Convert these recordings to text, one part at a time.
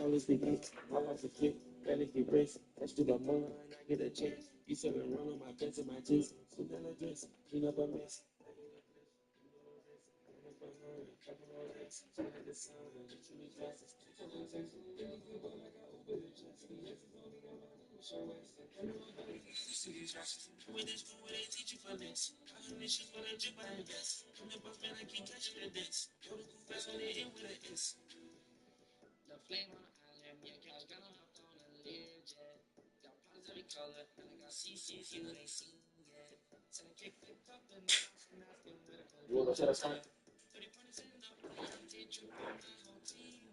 Always be geeks, I like to kick, barely get bricks, touch to my mind, I get a check. You serving roll on my pants and my jeans, so then I dress, clean up a mess. With this school where they teach you finesse. I have issues when I drip, I invest. I'm the boss man, I keep catching the dance. Yo, the cool fast when they in with an S. The flame on the island, yeah, cash gun hopped on a Learjet. Got pounds every color, and I got CCs you ain't seen yet. Said I kick flipped up and I'm asking where the cold. You wanna go to the side? 30 pointers in the pocket, take trip on my whole team.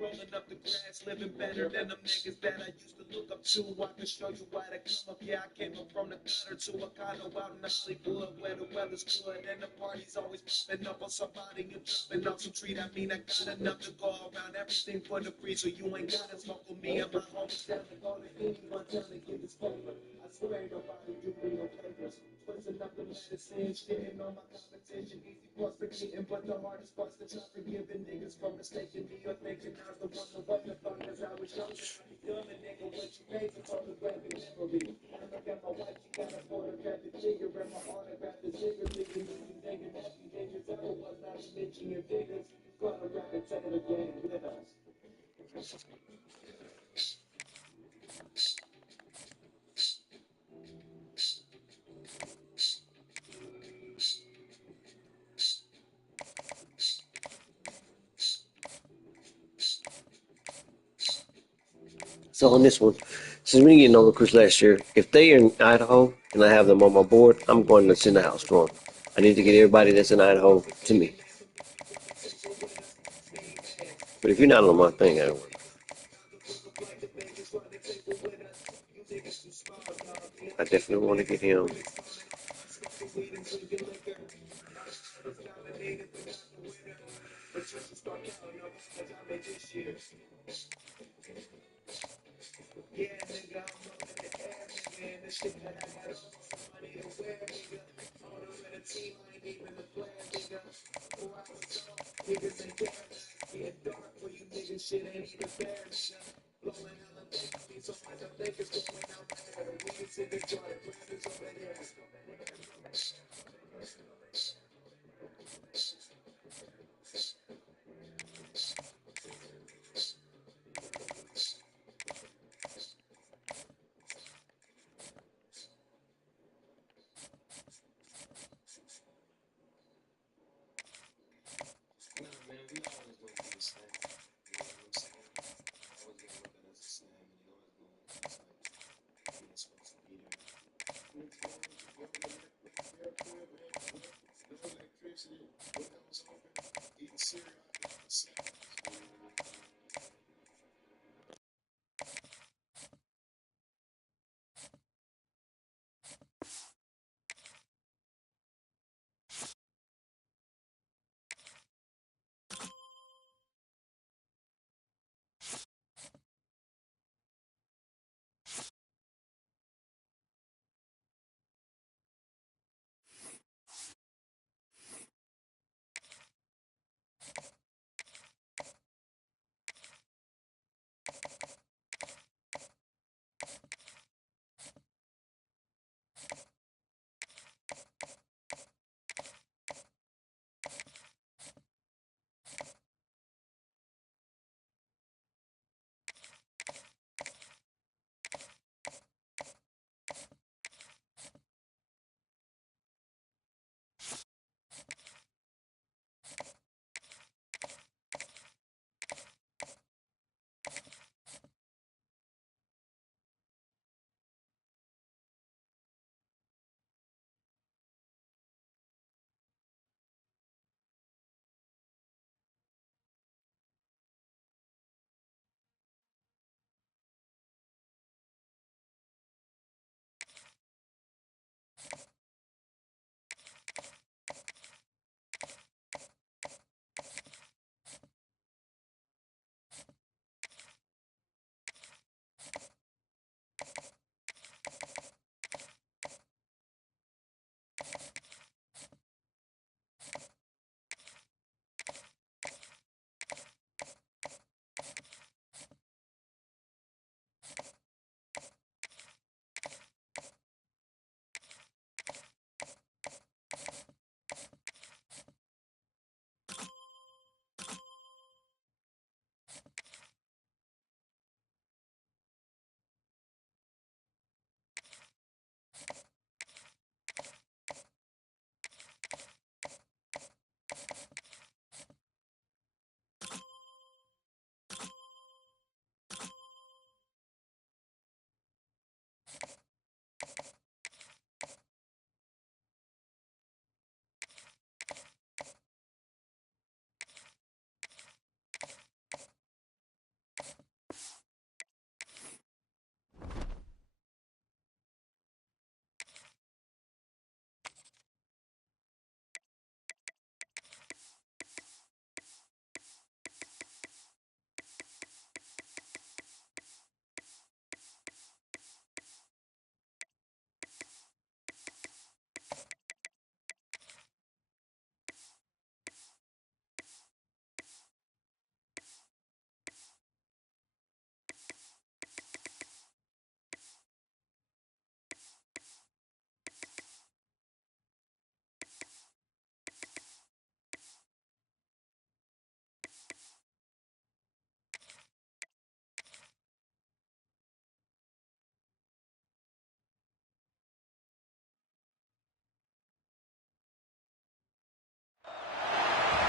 Rolling up the grass, living better than them niggas that I used to look up to. I can show you why they come up. Yeah, I came up from the gutter to a condo out in Hollywood where the weather's good and the party's always popping up on somebody and dropping off some treat. I mean, I got enough to go around, everything for the free, so you ain't gotta smoke with me and my homies down to go to anyone trying to get this flavor. I swear ain't nobody do me no favors. Twisting up the medicine, shitting on my competition. Easy parts forgetting, but the hardest parts to try forgiving niggas from mistaking me or thinking I was the one to what the fuck as I was young. I be dumb and nigga, what you pay for photographic memory. I look at my wife, she got a photographic figure and my autograph is bigger. Thinking you thinking that you niggas ever was not snitching and figures. Gonna rap and tell it again with us. So on this one, since we didn't get no recruits last year, if they are in Idaho and I have them on my board, I'm going to send the house to them. I need to get everybody that's in Idaho to me. But if you're not on my thing, I don't want. I definitely want to get him.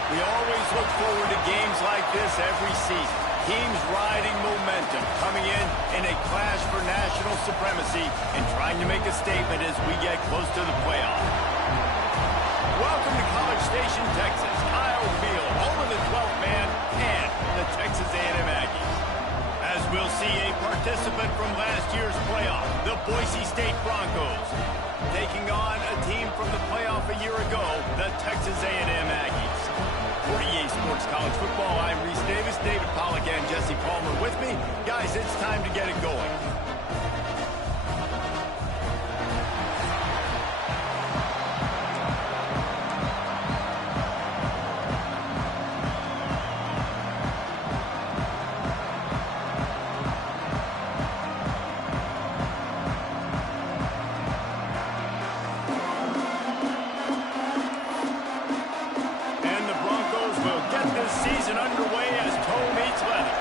We always look forward to games like this every season. Teams riding momentum, coming in a clash for national supremacy and trying to make a statement as we get close to the playoffs. Welcome to College Station, Texas. Kyle Field, home of the 12th man and the Texas A&M Aggies. As we'll see a participant from last year's playoff, the Boise State Broncos, taking on a team from the playoff a year ago, the Texas A&M Aggies. For EA Sports College Football, I'm Reese Davis, David Pollack, and Jesse Palmer with me. Guys, it's time to get it going. Season underway as toe meets leather.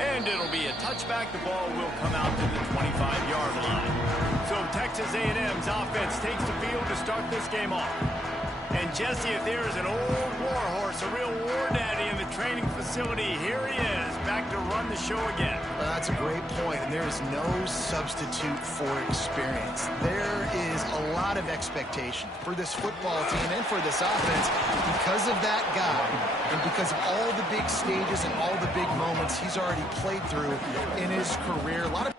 And it'll be a touchback. The ball will come out to the 25-yard line. So Texas A&M's offense takes the field to start this game off. And Jesse, if there is an old war horse, a real war daddy in the training facility, here he is, back to run the show again. Well, that's a great point, and there is no substitute for experience. There is a lot of expectation for this football team and for this offense because of that guy and because of all the big stages and all the big moments he's already played through in his career. A lot of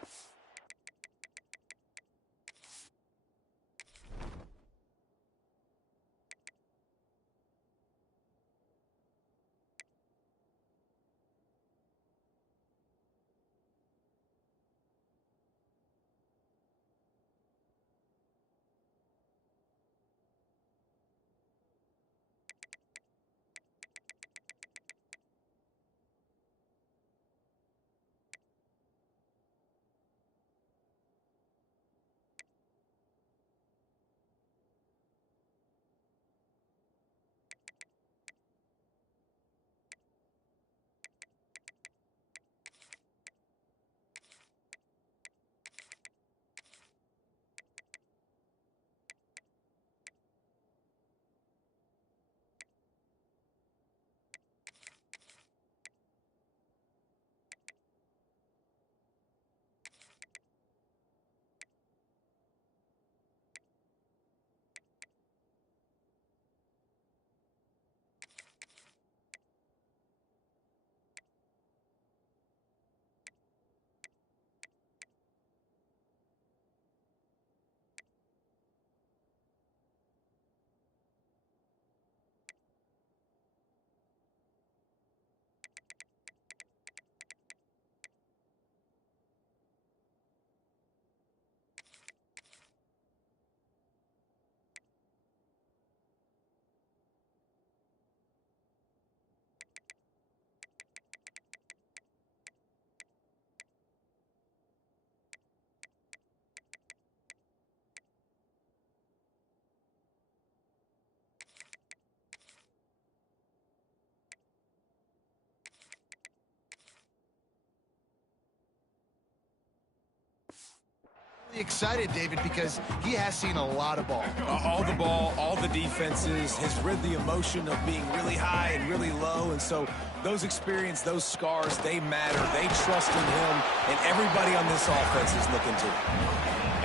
excited, David, because he has seen a lot of ball. All the ball, all the defenses, has rid the emotion of being really high and really low, and so those experience, those scars, they matter. They trust in him, and everybody on this offense is looking to him.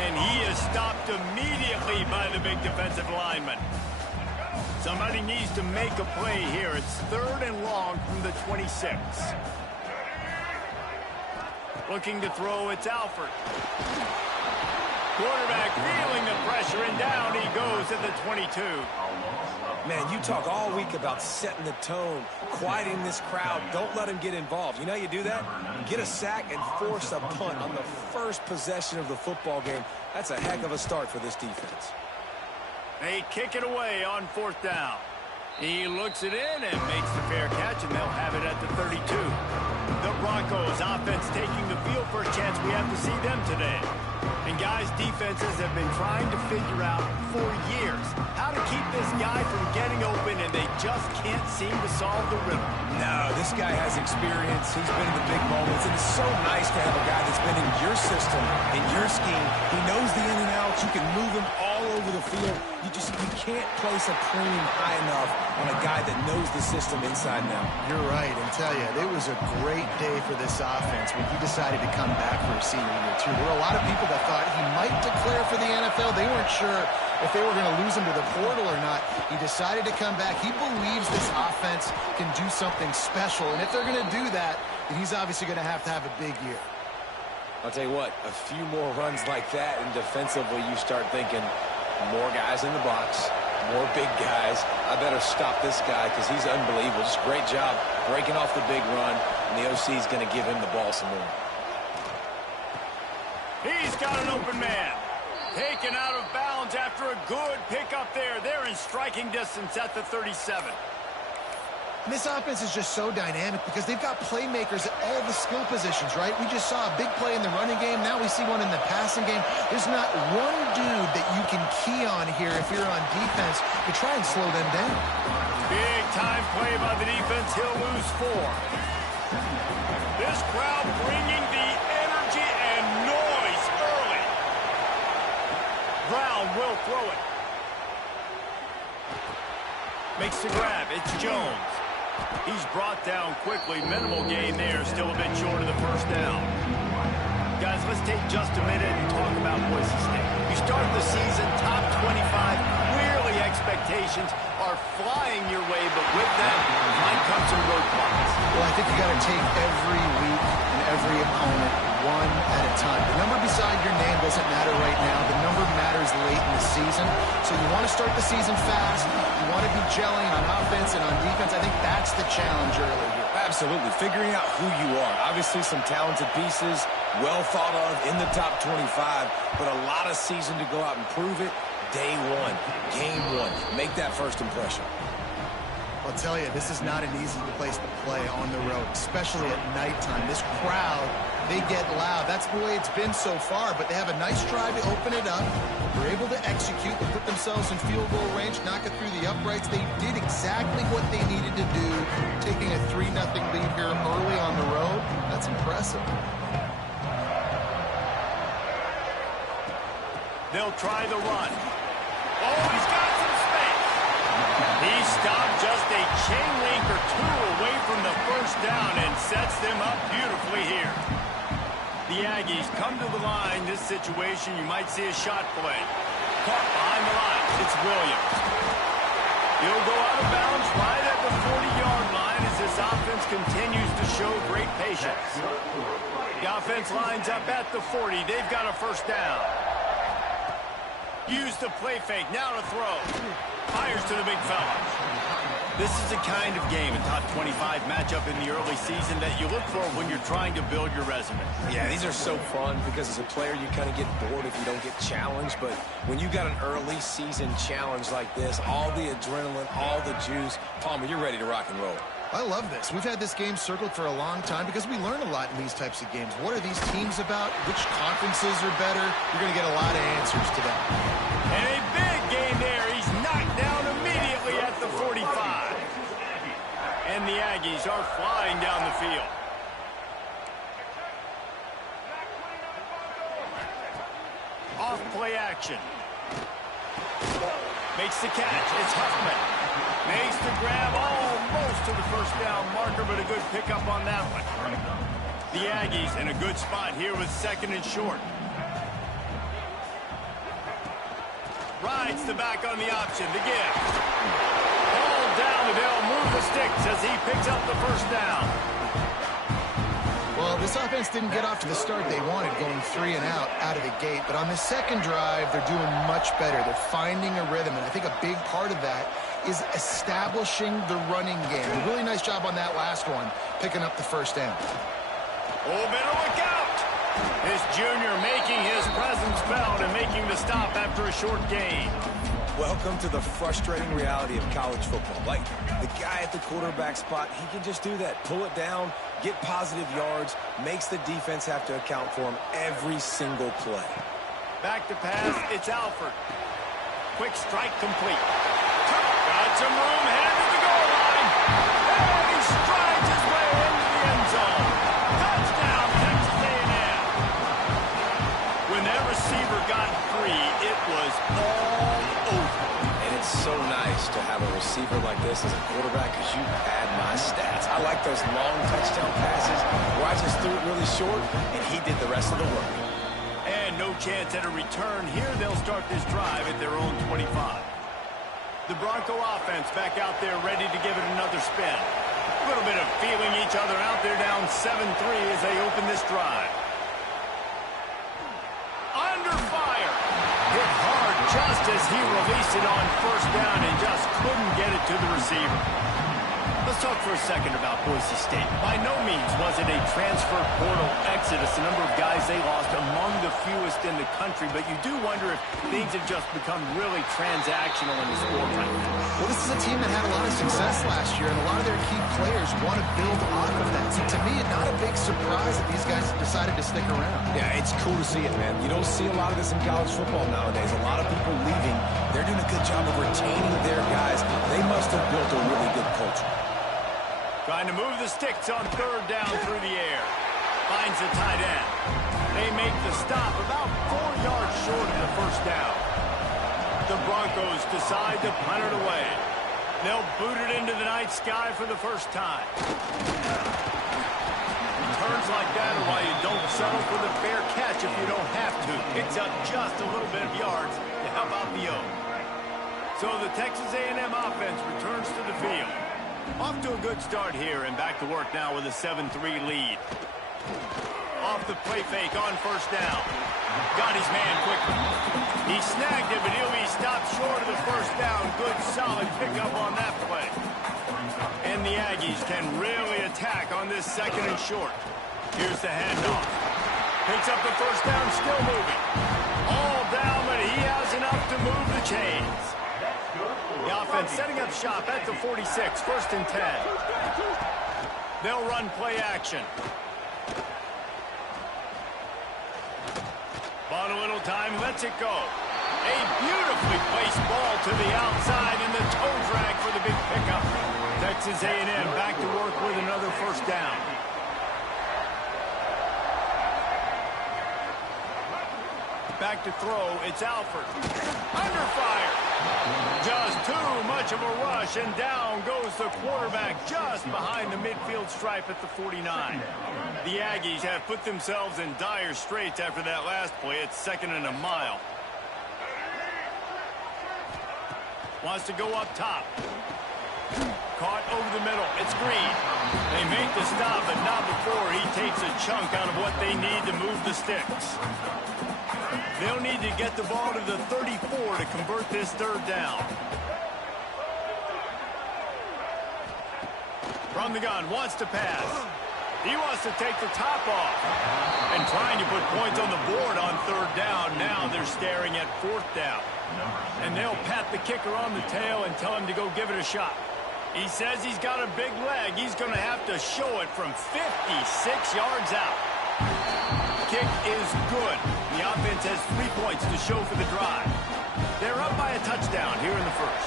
And he is stopped immediately by the big defensive lineman. Somebody needs to make a play here. It's 3rd and long from the 26. Looking to throw, it's Alford. Quarterback feeling the pressure, and down he goes at the 22. Man, you talk all week about setting the tone, quieting this crowd. Don't let them get involved. You know how you do that? Get a sack and force a punt on the first possession of the football game. That's a heck of a start for this defense. They kick it away on 4th down. He looks it in and makes the fair catch, and they'll have it at the 32. The Broncos offense taking the field. First chance we have to see them today. And guys, defenses have been trying to figure out for years how to keep this guy from getting open, and they just can't seem to solve the riddle. No, this guy has experience. He's been in the big moments, and it's so nice to have a guy that's been in your system, in your scheme. He knows the in and outs. You can move him all over the field. You can't place a premium high enough on a guy that knows the system inside and out. You're right, and tell you, it was a great day for this offense when he decided to come back for his senior year, too. There were a lot of people that thought he might declare for the NFL. They weren't sure if they were going to lose him to the portal or not. He decided to come back. He believes this offense can do something special, and if they're going to do that, then he's obviously going to have a big year. I'll tell you what, a few more runs like that, and defensively you start thinking more guys in the box, more big guys. I better stop this guy because he's unbelievable. Just great job breaking off the big run, and the OC is going to give him the ball some more. He's got an open man. Taken out of bounds after a good pickup there. They're in striking distance at the 37. And this offense is just so dynamic because they've got playmakers at all the skill positions, right? We just saw a big play in the running game. Now we see one in the passing game. There's not one dude that you can key on here if you're on defense to try and slow them down. Big time play by the defense. He'll lose 4. This crowd bringing the energy and noise early. Brown will throw it. Makes the grab. It's Jones. He's brought down quickly. Minimal gain there. Still a bit short of the first down. Guys, let's take just a minute and talk about Boise State. You start the season top 25. Clearly expectations are flying your way, but with that might come some roadblocks. Well, I think you got to take every week and every opponent one at a time. The number beside your name doesn't matter right now. The number matters late in the season. So you want to start the season fast. You want to be gelling on offense and on defense. I think that's the challenge early here. Absolutely. Figuring out who you are. Obviously some talented pieces, well thought of in the top 25, but a lot of season to go out and prove it. Day 1, game 1. Make that first impression. I'll tell you, this is not an easy place to play on the road, especially at nighttime. This crowd, they get loud. That's the way it's been so far, but they have a nice drive to open it up. They're able to execute. They put themselves in field goal range, knock it through the uprights. They did exactly what they needed to do, taking a 3-0 lead here early on the road. That's impressive. They'll try the run. Oh, he's got some space. He stopped just a chain link or 2 away from the first down and sets them up beautifully here. The Aggies come to the line. This situation, you might see a shot play. Caught behind the line. It's Williams. He'll go out of bounds right at the 40-yard line as this offense continues to show great patience. The offense lines up at the 40. They've got a first down. Use the play fake. Now to throw. Fires to the big fella. This is the kind of game, a top 25 matchup in the early season that you look for when you're trying to build your resume. Yeah, these are so fun because as a player you kind of get bored if you don't get challenged, but when you got an early season challenge like this, all the adrenaline, all the juice, Palmer, you're ready to rock and roll. I love this. We've had this game circled for a long time because we learn a lot in these types of games. What are these teams about? Which conferences are better? You're going to get a lot of answers to that. And a big gain there. He's knocked down immediately at the 45. And the Aggies are flying down the field. Off play action. Makes the catch. It's Huffman. Makes the grab almost to the first down marker, but a good pickup on that one. The Aggies in a good spot here with 2nd and short. Rides the back on the option. The give. Ball down, and they'll move the sticks as he picks up the first down. Well, this offense didn't get off to the start they wanted, going 3 and out of the gate. But on the second drive, they're doing much better. They're finding a rhythm, and I think a big part of that is establishing the running game. A really nice job on that last one, picking up the first down. Oh, better look out! This junior making his presence felt and making the stop after a short gain. Welcome to the frustrating reality of college football. Like, the guy at the quarterback spot, he can just do that. Pull it down, get positive yards, makes the defense have to account for him every single play. Back to pass, it's Alford. Quick strike complete. Got some room, headed to the goal line. And he strides his way into the end zone. Touchdown, Texas A&M. When that receiver got it was all over. And it's so nice to have a receiver like this as a quarterback because you pad my stats. I like those long touchdown passes where I just threw it really short and he did the rest of the work. And no chance at a return here. They'll start this drive at their own 25. The Bronco offense back out there ready to give it another spin. A little bit of feeling each other out there, down 7-3 as they open this drive. Under fire. Hit hard just as he released it on first down and just couldn't get it to the receiver. Let's talk for a second about Boise State. By no means was it a transfer portal exodus. The number of guys they lost among the fewest in the country, but you do wonder if things have just become really transactional in the sport right now. Well, this is a team that had a lot of success last year, and a lot of their key players want to build off of that. So to me, it's not a big surprise that these guys decided to stick around. Yeah, it's cool to see it, man. You don't see a lot of this in college football nowadays. A lot of people leaving. They're doing a good job of retaining their guys. They must have built a really good culture. Trying to move the sticks on third down through the air. Finds the tight end. They make the stop about 4 yards short of the first down. The Broncos decide to punt it away. They'll boot it into the night sky for the first time. Returns like that are why you don't settle for the fair catch if you don't have to. Picks up just a little bit of yards to help out the O. So the Texas A&M offense returns to the field. Off to a good start here and back to work now with a 7-3 lead. Off the play fake on first down. Got his man quickly. He snagged it, but he'll be stopped short of the first down. Good, solid pickup on that play. And the Aggies can really attack on this second and short. Here's the handoff. Picks up the first down, still moving. All down, but he has enough to move the chains. The offense setting up shop at the 46, 1st and 10. They'll run play action. Bought a little time, lets it go. A beautifully placed ball to the outside and the toe drag for the big pickup. Texas A&M back to work with another first down. Back to throw, it's Alford. Under fire. Just too much of a rush, and down goes the quarterback just behind the midfield stripe at the 49. The Aggies have put themselves in dire straits after that last play. It's 2nd and a mile. Wants to go up top. Caught over the middle. It's Green. They make the stop, but not before he takes a chunk out of what they need to move the sticks. They'll need to get the ball to the 34 to convert this third down. From the gun, wants to pass. He wants to take the top off. And trying to put points on the board on third down. Now they're staring at 4th down. And they'll pat the kicker on the tail and tell him to go give it a shot. He says he's got a big leg. He's going to have to show it from 56 yards out. Kick is good. The offense has 3 points to show for the drive. They're up by a touchdown here in the first.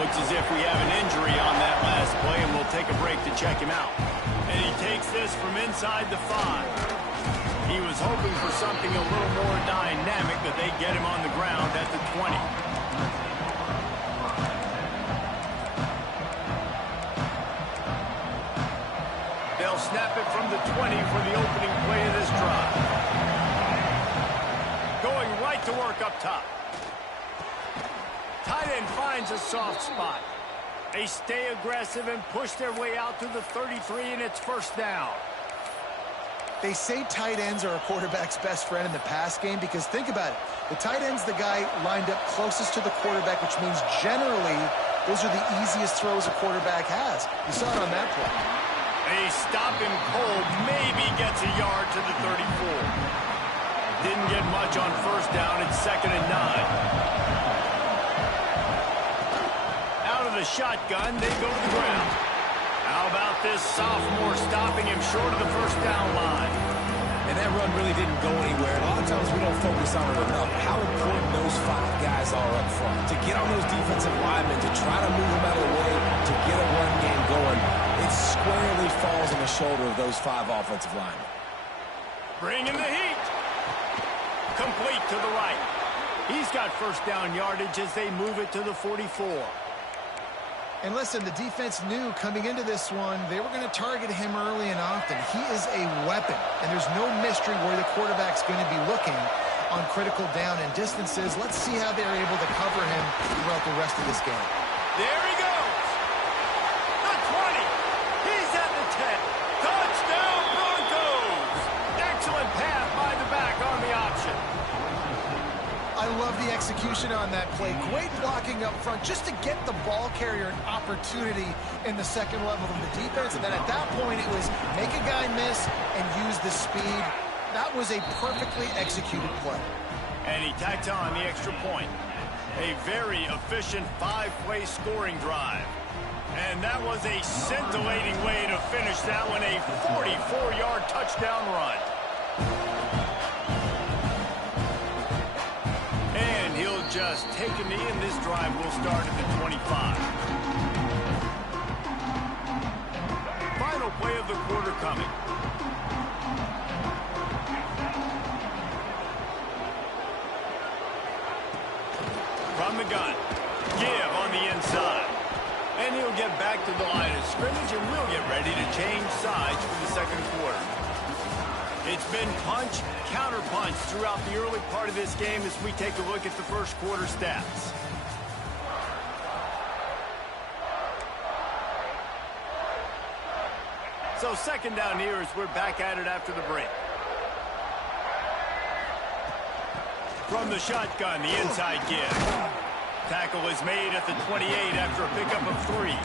Looks as if we have an injury on that last play, and we'll take a break to check him out. And he takes this from inside the 5. He was hoping for something a little more dynamic, but they get him on the ground at the 20. They'll snap it from the 20 for the opening play of this drive. Going right to work up top. Tight end finds a soft spot. They stay aggressive and push their way out to the 33, and it's 1st down. They say tight ends are a quarterback's best friend in the pass game because think about it. The tight end's the guy lined up closest to the quarterback, which means generally those are the easiest throws a quarterback has. You saw it on that play. They stop him cold, maybe gets a yard to the 34. Didn't get much on 1st down. It's 2nd and 9. Out of the shotgun, they go to the ground. How about this sophomore stopping him short of the 1st down line? And that run really didn't go anywhere. A lot of times we don't focus on it enough. How important those 5 guys are up front. To get on those defensive linemen, to try to move them out of the way, to get a run game going, it squarely falls on the shoulder of those 5 offensive linemen. Bringing the heat. Complete to the right. He's got first down yardage as they move it to the 44. And listen, the defense knew coming into this one, they were going to target him early and often. He is a weapon, and there's no mystery where the quarterback's going to be looking on critical down and distances. Let's see how they're able to cover him throughout the rest of this game. There he goes. The 20. He's at the 10. Touchdown Broncos. Excellent pass by the back on the option. I love the execution on that play. Great blocking up front just to get the ball carrier an opportunity in the second level of the defense. And then at that point, it was make a guy miss and use the speed. That was a perfectly executed play. And he tacked on the extra point. A very efficient 5-play scoring drive. And that was a scintillating way to finish that one, a 44-yard touchdown run. And he'll just take a knee, and this drive will start at the 25. Final play of the quarter coming. From the gun. Give on the inside. And he'll get back to the line of scrimmage, and we'll get ready to change sides for the second quarter. It's been punch, counter-punch throughout the early part of this game as we take a look at the first quarter stats. So second down here as we're back at it after the break. From the shotgun, the inside give. Tackle is made at the 28 after a pickup of 3.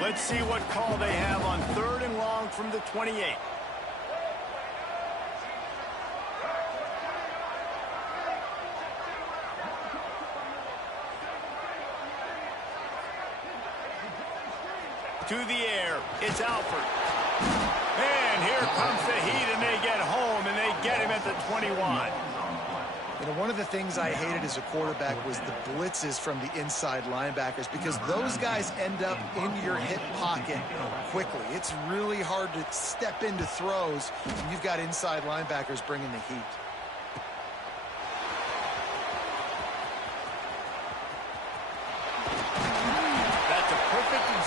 Let's see what call they have on 3rd and long from the 28. To the air, it's Alford. And here comes the heat, and they get home, and they get him at the 21. You know, one of the things I hated as a quarterback was the blitzes from the inside linebackers, because those guys end up in your hip pocket quickly. It's really hard to step into throws when you've got inside linebackers bringing the heat.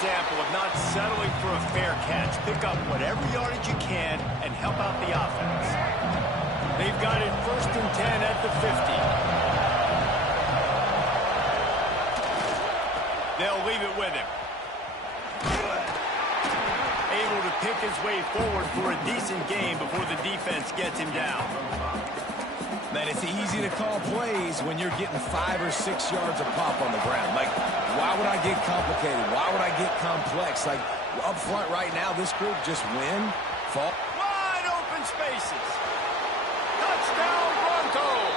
Example of not settling for a fair catch. Pick up whatever yardage you can and help out the offense. They've got it 1st and 10 at the 50. They'll leave it with him. Able to pick his way forward for a decent game before the defense gets him down. Man, it's easy to call plays when you're getting 5 or 6 yards of pop on the ground. Like, why would I get complicated? Why would I get complex? Like, up front right now, this group just win, fall. Wide open spaces. Touchdown Broncos.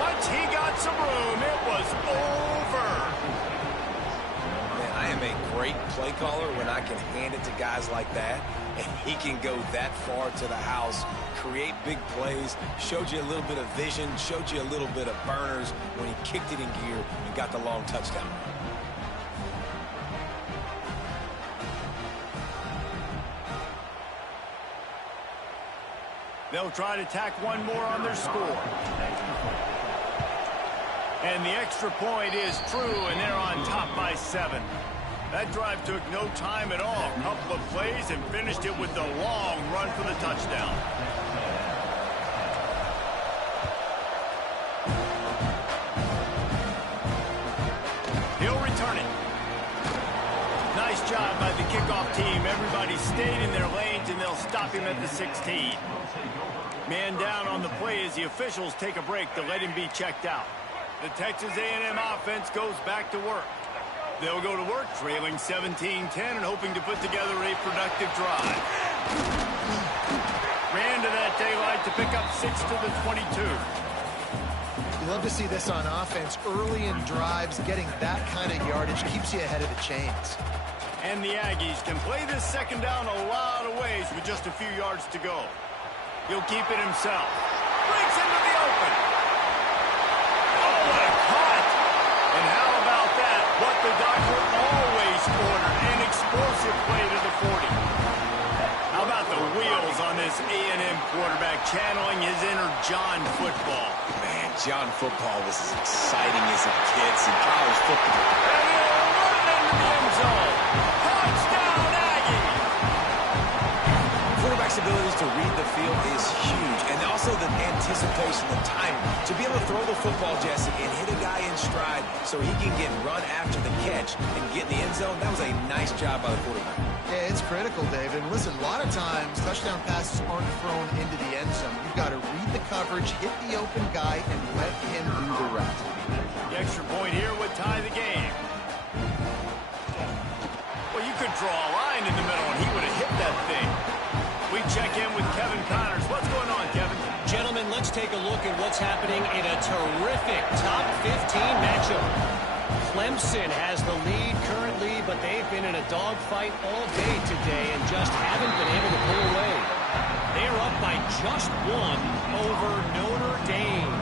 Once he got some room, it was over. Man, I am a great play caller when I can hand it to guys like that, and he can go that far to the house, create big plays, showed you a little bit of vision, showed you a little bit of burners when he kicked it in gear and got the long touchdown. They'll try to tack one more on their score. And the extra point is true, and they're on top by 7. That drive took no time at all. A couple of plays and finished it with the long run for the touchdown. He'll return it. Nice job by the kickoff team. Everybody stayed in their lanes, and they'll stop him at the 16. Man down on the play as the officials take a break to let him be checked out. The Texas A&M offense goes back to work. They'll go to work trailing 17-10 and hoping to put together a productive drive. Ran to that daylight to pick up 6 to the 22. You love to see this on offense. Early in drives, getting that kind of yardage keeps you ahead of the chains. And the Aggies can play this second down a lot of ways with just a few yards to go. He'll keep it himself. Breaks into the open. Oh, what a cut! And how about that? What the doctor always ordered, an explosive play to the 40. How about the this A&M quarterback channeling his inner John football. Man, John football was as exciting as a kid in college football. And he'll run into the end zone. Touchdown, Aggies! Quarterback's abilities to read the field is huge, and also the anticipation, the time to be able to throw the football, Jesse, and hit a guy in stride so he can get run after the catch and get in the end zone. That was a nice job by the quarterback. Yeah, it's critical, David. And listen, a lot of times touchdown passes aren't thrown into the end zone. You've got to read the coverage, hit the open guy, and let him do the rest. The extra point here would tie the game. Well, you could draw a line in the middle, and he would have hit that thing. We check in with Kevin Connors. What's going on, Kevin? Gentlemen, let's take a look at what's happening in a terrific top 15 matchup. Clemson has the lead currently, but they've been in a dogfight all day today and just haven't been able to pull away. They're up by just one over Notre Dame.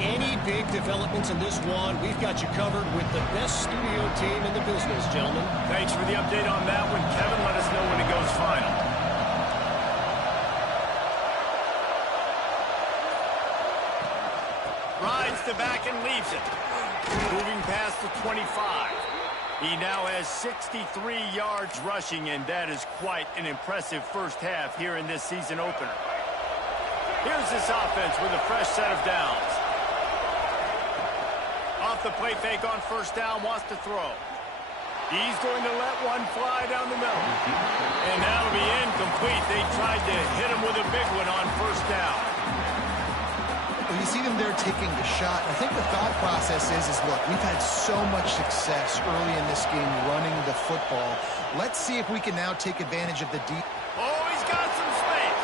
Any big developments in this one, we've got you covered with the best studio team in the business, gentlemen. Thanks for the update on that one, Kevin. Let us know when it goes final. Rides the back and leaves it. Moving past the 25. He now has 63 yards rushing, and that is quite an impressive first half here in this season opener. Here's this offense with a fresh set of downs. Off the play fake on first down, wants to throw. He's going to let one fly down the middle. And that'll be incomplete. They tried to hit him with a big one on first down. Well, you see them there taking the shot. I think the thought process is look, we've had so much success early in this game running the football. Let's see if we can now take advantage of the deep. Oh, he's got some space.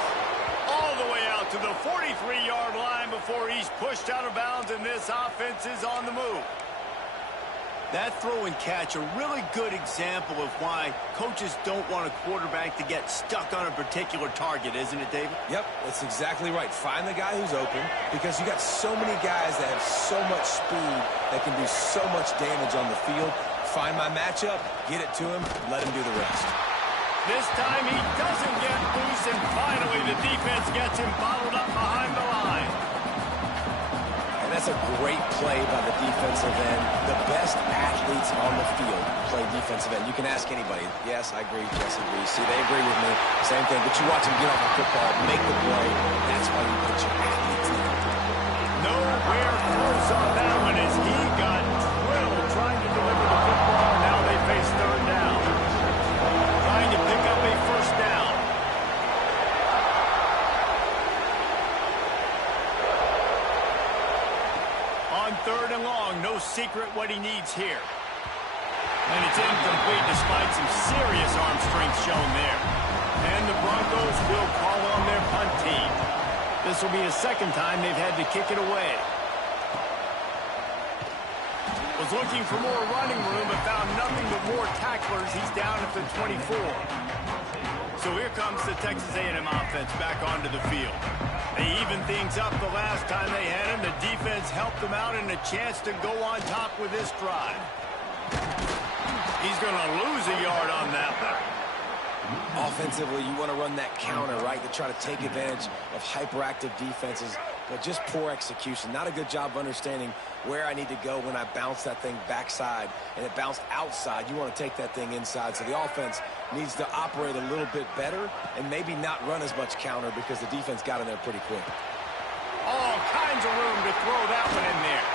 All the way out to the 43-yard line before he's pushed out of bounds, and this offense is on the move. That throw and catch, a really good example of why coaches don't want a quarterback to get stuck on a particular target, isn't it, David? Yep, that's exactly right. Find the guy who's open, because you got so many guys that have so much speed that can do so much damage on the field. Find my matchup, get it to him, let him do the rest. This time he doesn't get loose, and finally the defense gets him bottled up behind the line. That's a great play by the defensive end. The best athletes on the field play defensive end. You can ask anybody. Yes, I agree. Jess agrees. See, they agree with me. Same thing. But you watch them get off the football, make the play. That's why you put your athletes in. Nowhere close on that one as he got drilled trying to deliver the football. Now they face third down. Trying to pick up a first down. Third and long, no secret what he needs here. And it's incomplete despite some serious arm strength shown there. And the Broncos will call on their punt team. This will be the second time they've had to kick it away. Was looking for more running room but found nothing but more tacklers. He's down at the 24. So here comes the Texas A&M offense back onto the field. They evened things up the last time they had him. The defense helped them out and a chance to go on top with this drive. He's going to lose a yard on that one. Offensively, you want to run that counter, right, to try to take advantage of hyperactive defenses, but just poor execution. Not a good job of understanding where I need to go when I bounce that thing backside, and it bounced outside. You want to take that thing inside. So the offense needs to operate a little bit better and maybe not run as much counter because the defense got in there pretty quick. All kinds of room to throw that one in there.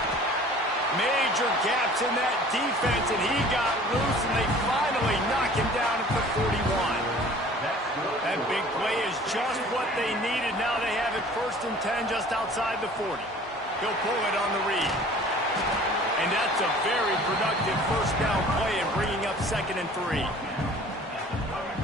Major gaps in that defense, and he got loose, and they finally knock him down at the 41. That big play is just what they needed. Now they have it 1st and 10 just outside the 40. He'll pull it on the read. And that's a very productive first down play and bringing up 2nd and 3.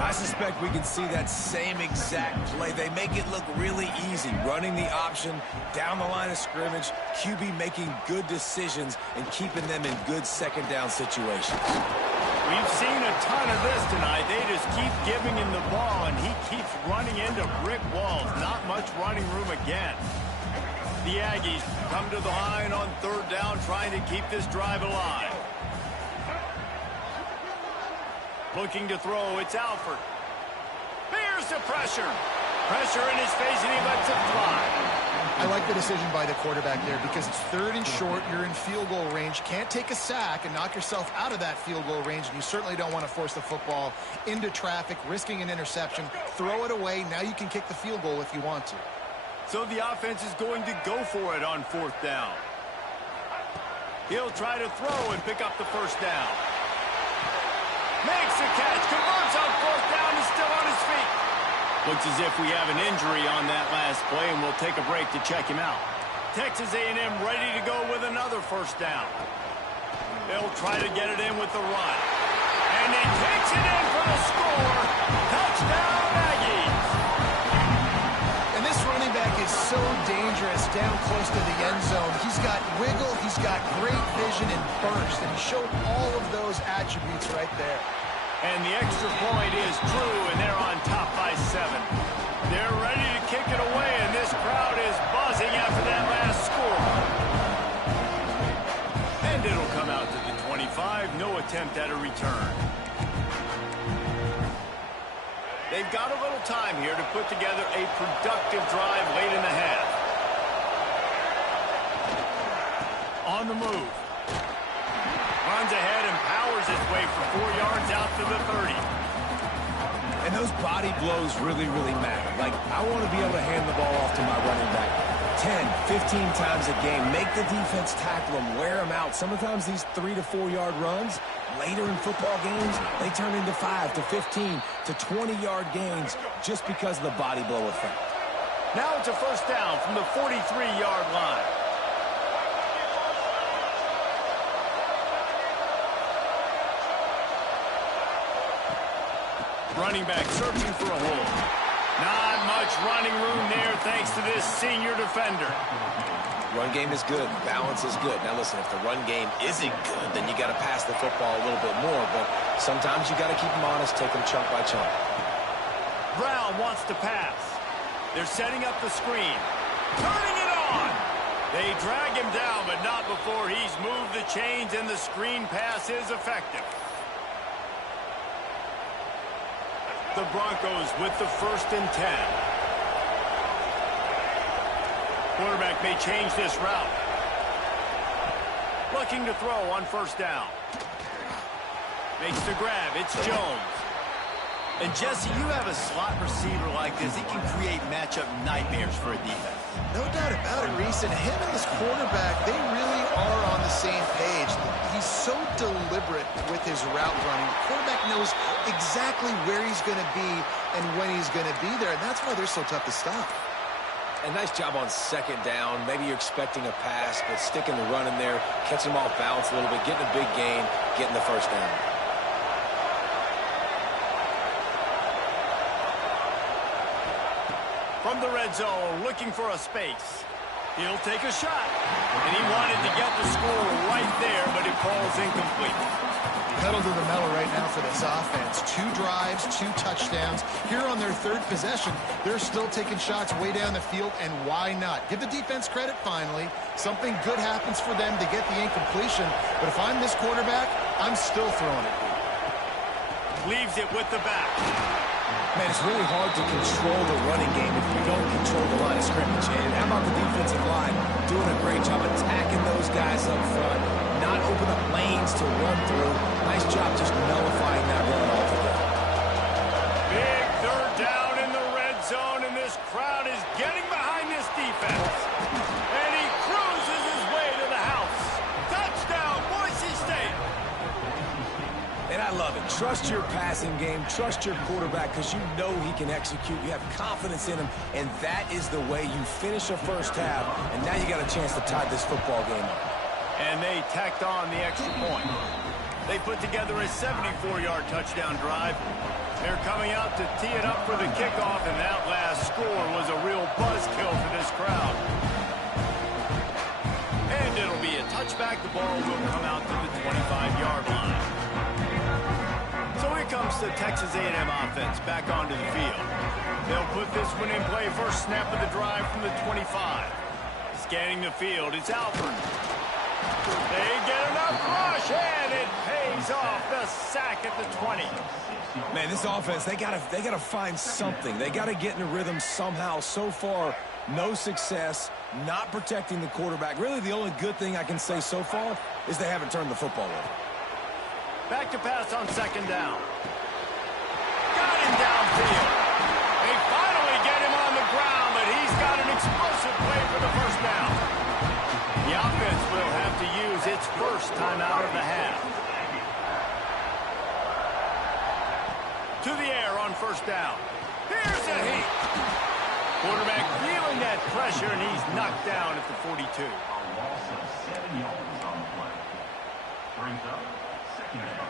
I suspect we can see that same exact play. They make it look really easy, running the option down the line of scrimmage, QB making good decisions and keeping them in good 2nd down situations. We've seen a ton of this tonight. They just keep giving him the ball, and he keeps running into brick walls. Not much running room again. The Aggies come to the line on 3rd down, trying to keep this drive alive. Looking to throw, it's Alford. Here's the pressure. Pressure in his face, and he lets it fly. I like the decision by the quarterback there because it's 3rd and short. You're in field goal range. Can't take a sack and knock yourself out of that field goal range, and you certainly don't want to force the football into traffic, risking an interception. Throw it away. Now you can kick the field goal if you want to. So the offense is going to go for it on 4th down. He'll try to throw and pick up the 1st down. Makes the catch, converts on 4th down, and still on his feet. Looks as if we have an injury on that last play, and we'll take a break to check him out. Texas A&M ready to go with another 1st down. They'll try to get it in with the run. And he takes it in for the score. Touchdown, Aggies. And this running back is so dangerous down close to the end zone. He's got wiggle, he's got great vision and burst, and he showed all of those attributes right there. And the extra point is true, and they're on top by 7. They're ready to kick it away, and this crowd is buzzing after that last score. And it'll come out to the 25. No attempt at a return. They've got a little time here to put together a productive drive late in the half. On the move. Runs ahead and powers his way for 4 yards out to the 30. And those body blows really, really matter. Like, I want to be able to hand the ball off to my running back 10, 15 times a game. Make the defense tackle him, wear him out. Sometimes these 3 to 4 yard runs, later in football games, they turn into 5 to 15 to 20-yard gains just because of the body blow effect. Now it's a 1st down from the 43-yard line. Running back searching for a hole. Not much running room there thanks to this senior defender. Run game is good. Balance is good. Now listen, if the run game isn't good, then you got to pass the football a little bit more. But sometimes you got to keep them honest, take them chunk by chunk. Brown wants to pass. They're setting up the screen. Turning it on. They drag him down, but not before he's moved the chains, and the screen pass is effective. The Broncos with the 1st and 10. Quarterback may change this route. Looking to throw on 1st down. Makes the grab. It's Jones. And Jesse, you have a slot receiver like this, he can create matchup nightmares for a defense. No doubt about it, Reese. And him and this quarterback, they really are on the same page. He's so deliberate with his route running. The quarterback knows exactly where he's going to be and when he's going to be there, and that's why they're so tough to stop. And nice job on 2nd down. Maybe you're expecting a pass, but sticking the run in there, catching them off balance a little bit, getting a big gain, getting the 1st down. From the red zone, looking for a space. He'll take a shot. And he wanted to get the score right there, but it falls incomplete. Pedal to the metal right now for this offense. 2 drives, 2 touchdowns. Here on their 3rd possession, they're still taking shots way down the field, and why not? Give the defense credit finally. Something good happens for them to get the incompletion, but if I'm this quarterback, I'm still throwing it. Leaves it with the back. Man, it's really hard to control the running game if you don't control the line of scrimmage. And how about the defensive line doing a great job attacking those guys up front, not open up lanes to run through. Nice job just nullifying that run altogether. Big 3rd down in the red zone, and this crowd is getting behind this defense. And he cruises his way to the house. Touchdown, Boise State. And I love it. Trust your passing game. Trust your quarterback because you know he can execute. You have confidence in him, and that is the way you finish a 1st half. And now you got a chance to tie this football game up. And they tacked on the extra point. They put together a 74-yard touchdown drive. They're coming out to tee it up for the kickoff, and that last score was a real buzzkill for this crowd. And it'll be a touchback. The ball will come out to the 25-yard line. So here comes the Texas A&M offense back onto the field. They'll put this one in play. First snap of the drive from the 25. Scanning the field, it's Alford. They get enough rush, and it pays off. The sack at the 20. Man, this offense, they gotta find something. They gotta get in a rhythm somehow. So far, no success, not protecting the quarterback. Really, the only good thing I can say so far is they haven't turned the football over. Back to pass on second down. Got him downfield. They finally get him on the ground, but he's got an explosive play for the first down. The offense will have to use its first timeout of the half. To the air on first down. Here's a heat. Quarterback feeling that pressure, and he's knocked down at the 42. A loss of 7 yards on the play. Brings up second down.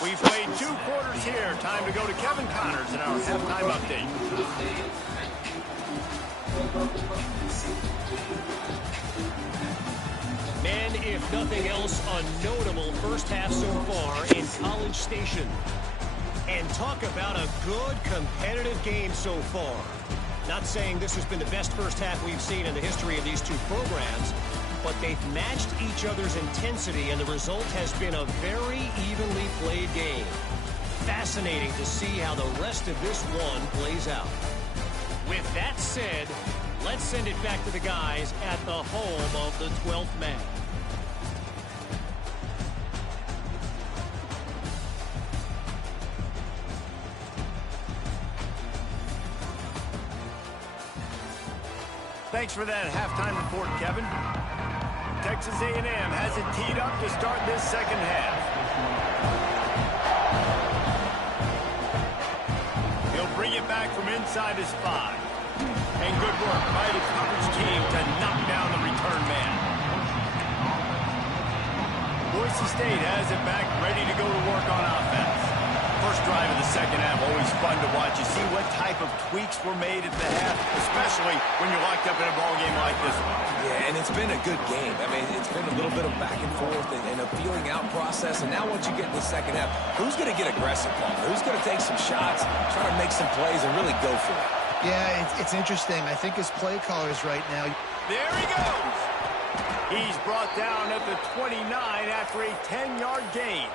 We've played 2 quarters here. Time to go to Kevin Connors in our halftime update. And if nothing else, a notable first half so far in College Station. And talk about a good competitive game so far. Not saying this has been the best first half we've seen in the history of these 2 programs, but they've matched each other's intensity, and the result has been a very evenly played game. Fascinating to see how the rest of this one plays out. With that said, let's send it back to the guys at the home of the 12th man. Thanks for that halftime report, Kevin. Texas A&M has it teed up to start this second half. He'll bring it back from inside his 5. And good work by the coverage team to knock down the return man. Boise State has it back, ready to go to work on offense. First drive of the second half, always fun to watch. You see what type of tweaks were made at the half, especially when you're locked up in a ball game like this one. Yeah, and it's been a good game. I mean, it's been a little bit of back and forth and a feeling out process. And now once you get in the second half, who's going to get aggressive, Paul? Who's going to take some shots, try to make some plays, and really go for it? Yeah, it's interesting. I think his play callers right now. There he goes. He's brought down at the 29 after a 10-yard gain.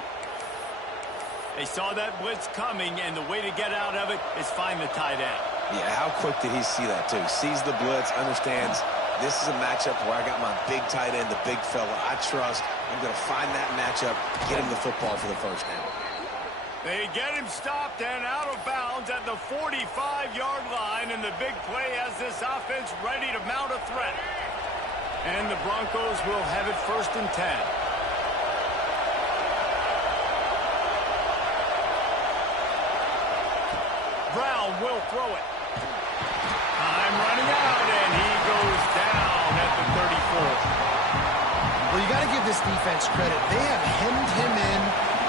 They saw that blitz coming, and the way to get out of it is find the tight end. Yeah, how quick did he see that, too? Sees the blitz, understands this is a matchup where I got my big tight end, the big fella I trust. I'm going to find that matchup, get him the football for the first down. They get him stopped and out of bounds at the 45-yard line, and the big play has this offense ready to mount a threat. And the Broncos will have it 1st and 10. Brown will throw it. Time running out, and he goes down at the 34. Well, you got to give this defense credit. They have hemmed him in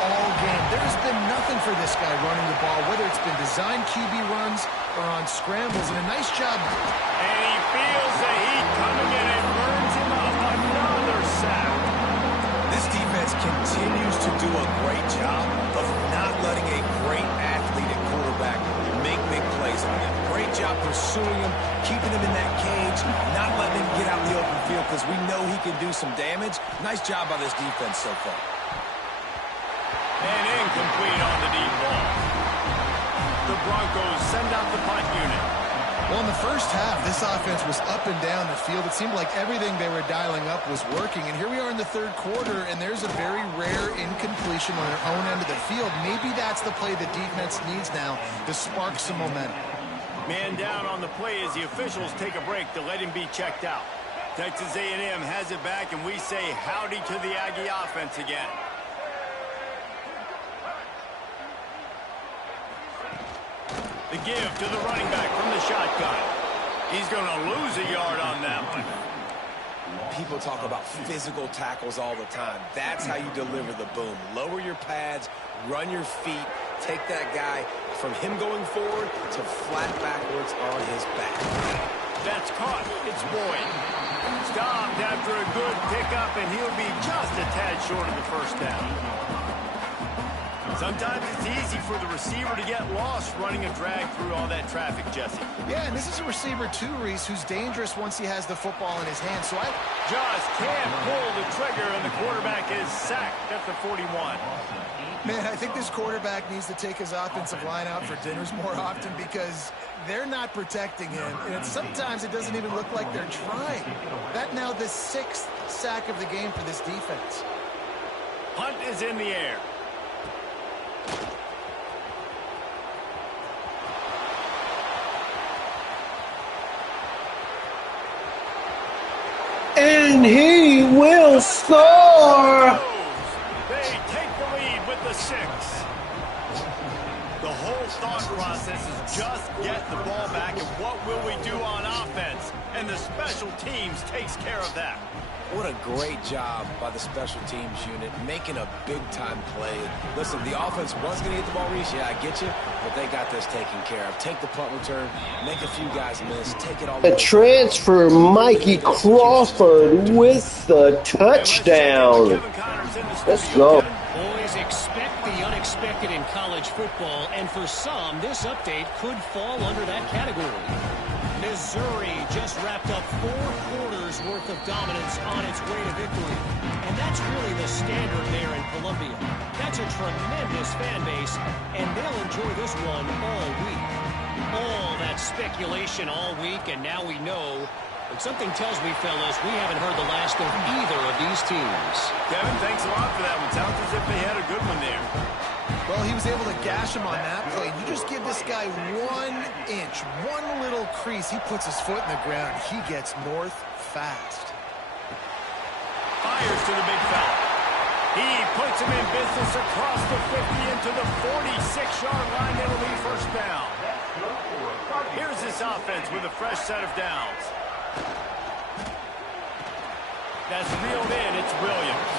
all game. There's been nothing for this guy running the ball, whether it's been designed QB runs or on scrambles, and a nice job. And he feels the heat coming in and burns him up. Another sack. This defense continues to do a great job of not letting a great athlete at quarterback make big plays on him. Great job pursuing him, keeping him in that cage, not letting him get out in the open field because we know he can do some damage. Nice job by this defense so far. And incomplete on the deep ball. The Broncos send out the punt unit. Well, in the first half, this offense was up and down the field. It seemed like everything they were dialing up was working. And here we are in the third quarter, and there's a very rare incompletion on their own end of the field. Maybe that's the play the defense needs now to spark some momentum. Man down on the play as the officials take a break to let him be checked out. Texas A&M has it back, and we say howdy to the Aggie offense again. The give to the running back from the shotgun. He's going to lose a yard on that one. People talk about physical tackles all the time. That's how you deliver the boom. Lower your pads, run your feet, take that guy from him going forward to flat backwards on his back. That's caught. It's Boyd. Stopped after a good pickup, and he'll be just a tad short of the first down. Sometimes it's easy for the receiver to get lost running a drag through all that traffic, Jesse. Yeah, and this is a receiver too, Reese, who's dangerous once he has the football in his hand. So I just can't pull the trigger, and the quarterback is sacked at the 41. Man, I think this quarterback needs to take his offensive line out for dinners more often because they're not protecting him. And sometimes it doesn't even look like they're trying. That now the 6th sack of the game for this defense. Hunt is in the air. And he will score! They take the lead with the 6. The whole thought process is just get the ball back, and what will we do on offense? And the special teams takes care of that. What a great job by the special teams unit, making a big-time play. Listen, the offense was going to get the ball, Reese. Yeah, I get you, but they got this taken care of. Take the punt return, make a few guys miss, take it all. A transfer, Mikey Crawford with the touchdown. Let's go. Boys, expect the unexpected in college football, and for some, this update could fall under that category. Missouri just wrapped up 4 quarters worth of dominance on its way to victory. And that's really the standard there in Columbia. That's a tremendous fan base, and they'll enjoy this one all week. All that speculation all week, and now we know. But something tells me, fellas, we haven't heard the last of either of these teams. Kevin, thanks a lot for that one. Sounds as if they had a good one there. Well, he was able to gash him on that play. You just give this guy 1 inch, one little crease. He puts his foot in the ground. He gets north fast. Fires to the big fella. He puts him in business across the 50 into the 46-yard line. It'll be first down. Here's this offense with a fresh set of downs. That's reeled in. It's Williams.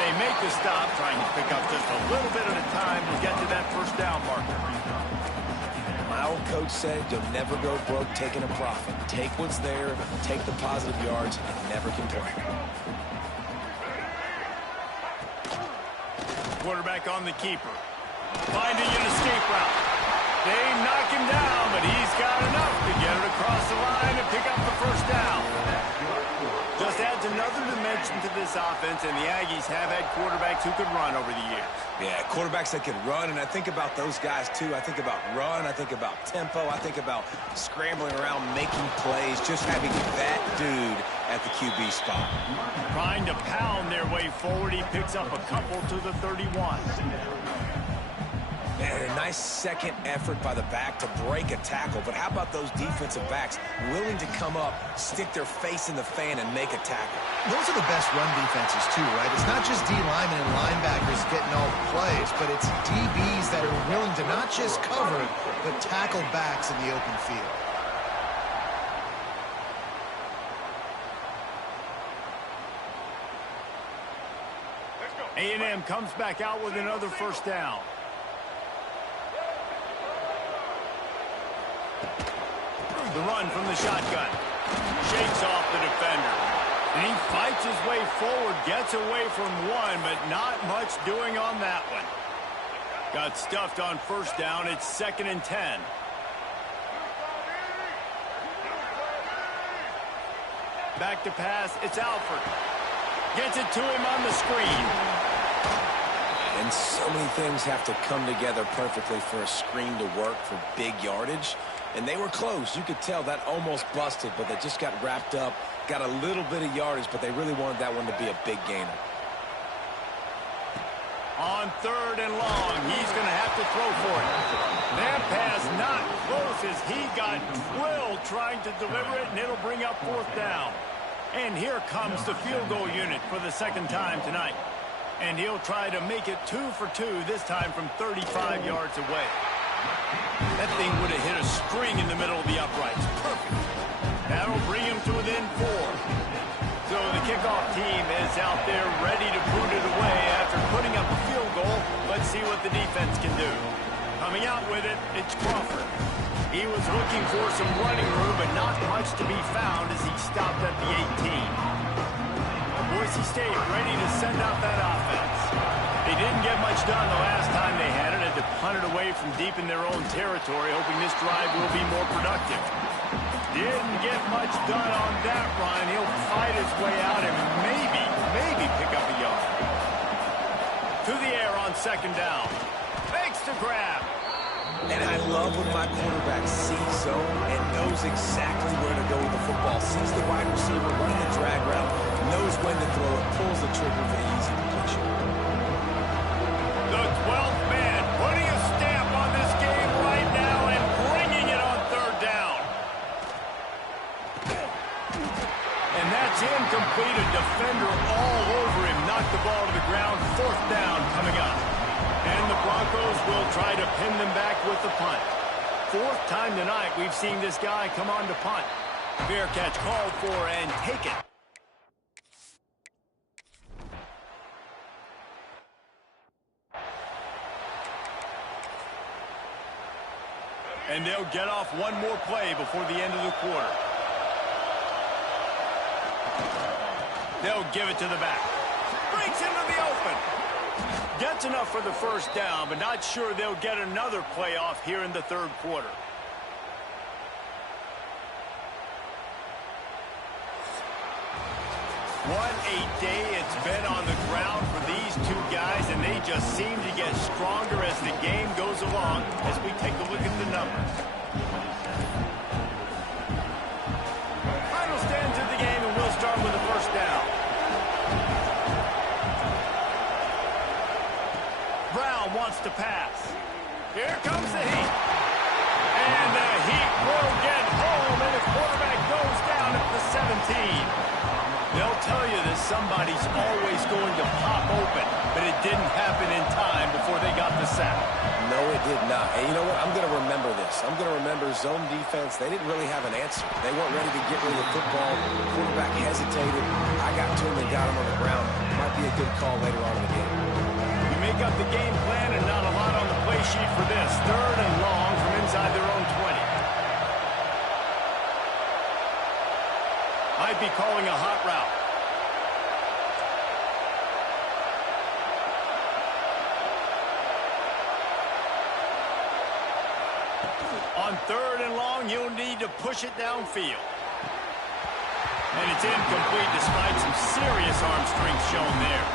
They make the stop, trying to pick up just a little bit at a time to get to that first down marker. My old coach said you'll never go broke taking a profit. Take what's there, take the positive yards, and never complain. Quarterback on the keeper. Finding an escape route. They knock him down, but he's got enough to get it across the line and pick up the first down. Just adds another dimension to this offense, and the Aggies have had quarterbacks who could run over the years. Yeah, quarterbacks that can run, and I think about those guys too. I think about run, I think about tempo, I think about scrambling around, making plays, just having that dude at the QB spot. Trying to pound their way forward, he picks up a couple to the 31. Man, a nice second effort by the back to break a tackle. But how about those defensive backs willing to come up, stick their face in the fan, and make a tackle? Those are the best run defenses, too, right? It's not just D linemen and linebackers getting all the plays, but it's DBs that are willing to not just cover, but tackle backs in the open field. A&M comes back out with another first down. The run from the shotgun. Shakes off the defender. And he fights his way forward, gets away from one, but not much doing on that one. Got stuffed on first down. It's 2nd and 10. Back to pass. It's Alford. Gets it to him on the screen. And so many things have to come together perfectly for a screen to work for big yardage. And they were close. You could tell that almost busted, but they just got wrapped up, got a little bit of yardage, but they really wanted that one to be a big gainer. On 3rd and long, he's going to have to throw for it. That pass not close as he got drilled trying to deliver it, and it'll bring up 4th down. And here comes the field goal unit for the 2nd time tonight. And he'll try to make it 2 for 2, this time from 35 yards away. That thing would have hit a string in the middle of the uprights. Perfect. That'll bring him to within 4. So the kickoff team is out there ready to boot it away after putting up a field goal. Let's see what the defense can do. Coming out with it, it's Crawford. He was looking for some running room, but not much to be found as he stopped at the 18. Boise State ready to send out that offense. They didn't get much done the last time they had it. Had to punt it away from deep in their own territory, hoping this drive will be more productive. Didn't get much done on that run. He'll fight his way out and maybe pick up a yard. To the air on second down. Fakes the grab. And I love when my quarterback sees zone and knows exactly where to go with the football. Sees the wide receiver running the drag route, knows when to throw it, pulls the trigger for the easy completion. The 12th man putting a stamp on this game right now and bringing it on third down. And that's incomplete. A defender all over him. Knocked the ball to the ground. Fourth down coming up. And the Broncos will try to pin them back with the punt. Fourth time tonight we've seen this guy come on to punt. Fair catch called for and taken. And they'll get off one more play before the end of the quarter. They'll give it to the back. Breaks into the open. Gets enough for the first down, but not sure they'll get another play off here in the third quarter. What a day it's been on the ground for these two guys, and they just seem to get stronger as the game goes along as we take a look at the numbers. Final stands of the game, and we'll start with the first down. Brown wants to pass. Here comes the heat. And the heat will get home, and the quarterback goes down at the 17. They'll tell you that somebody's always going to pop open, but it didn't happen in time before they got the sack. No, it did not. And you know what? I'm going to remember this. I'm going to remember zone defense. They didn't really have an answer. They weren't ready to get rid of the football. The quarterback hesitated. I got to him and got him on the ground. Might be a good call later on in the game. We make up the game plan and not a lot on the play sheet for this. Third and long from inside their own 20. Might be calling a hot route. On third and long, you'll need to push it downfield. And it's incomplete despite some serious arm strength shown there.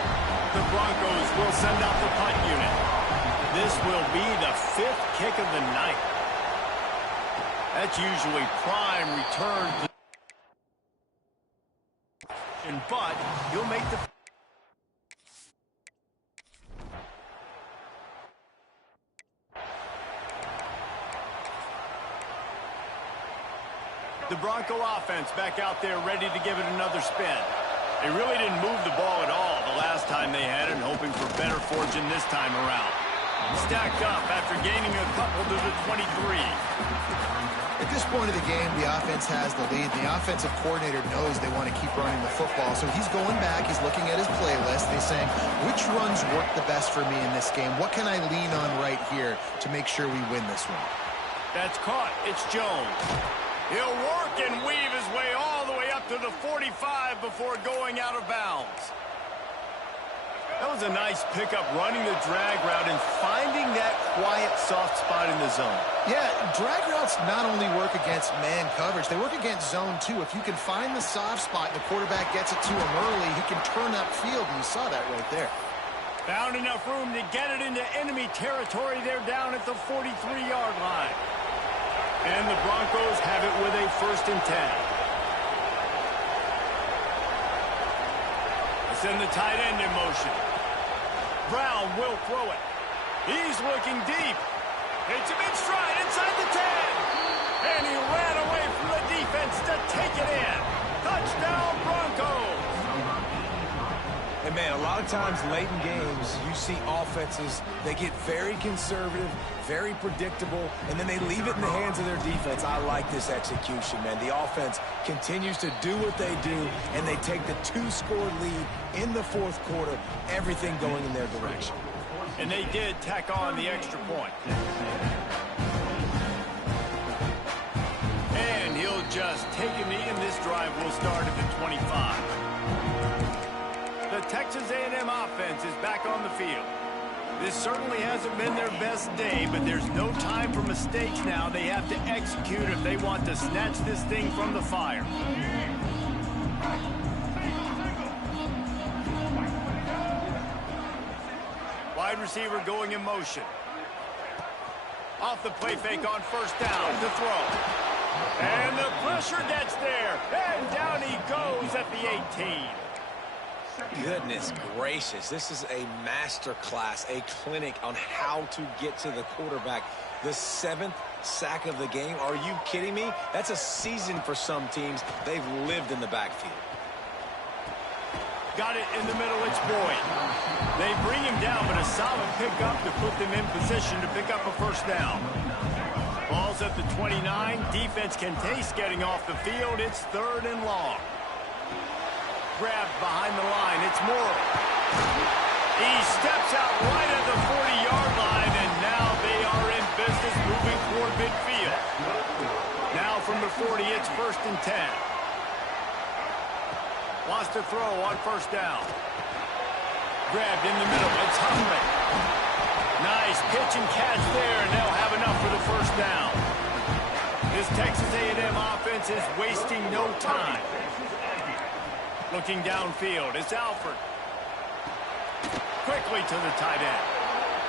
The Broncos will send out the punt unit. This will be the 5th kick of the night. That's usually prime return to but he'll make the Bronco offense back out there ready to give it another spin. They really didn't move the ball at all the last time they had it, hoping for better fortune this time around. Stacked up after gaining a couple to the 23. At this point of the game, the offense has the lead. The offensive coordinator knows they want to keep running the football, so he's going back. He's looking at his playlist. He's saying, which runs work the best for me in this game? What can I lean on right here to make sure we win this one? That's caught. It's Jones. He'll work and weave his way all the way up to the 45 before going out of bounds. That was a nice pickup, running the drag route and finding that quiet, soft spot in the zone. Yeah, drag routes not only work against man coverage, they work against zone too. If you can find the soft spot and the quarterback gets it to him early, he can turn upfield, and you saw that right there. Found enough room to get it into enemy territory. They're down at the 43-yard line. And the Broncos have it with a 1st and 10. Send the tight end in motion. Brown will throw it. He's looking deep. Hits him in stride inside the 10. And he ran away from the defense to take it in. Touchdown, Broncos. And, man, a lot of times late in games, you see offenses, they get very conservative, very predictable, and then they leave it in the hands of their defense. I like this execution, man. The offense continues to do what they do, and they take the 2-score lead in the 4th quarter, everything going in their direction. And they did tack on the extra point. And he'll just take a knee, and this drive will start at the 25. The Texas A&M offense is back on the field. This certainly hasn't been their best day, but there's no time for mistakes now. They have to execute if they want to snatch this thing from the fire. Wide receiver going in motion. Off the play fake on first down to throw. And the pressure gets there. And down he goes at the 18. Goodness gracious, this is a master class, a clinic on how to get to the quarterback. The 7th sack of the game. Are you kidding me? That's a season for some teams. They've lived in the backfield. Got it in the middle, it's Boyd. They bring him down, but a solid pickup to put them in position to pick up a first down. Ball's at the 29. Defense can taste getting off the field. It's 3rd and long. Grabbed behind the line. It's Morrow. He steps out right at the 40-yard line, and now they are in business moving toward midfield. Now from the 40, it's 1st and 10. Wants to throw on first down. Grabbed in the middle. It's Huffman. Nice pitch and catch there, and they'll have enough for the first down. This Texas A&M offense is wasting no time. Looking downfield, it's Alford. Quickly to the tight end.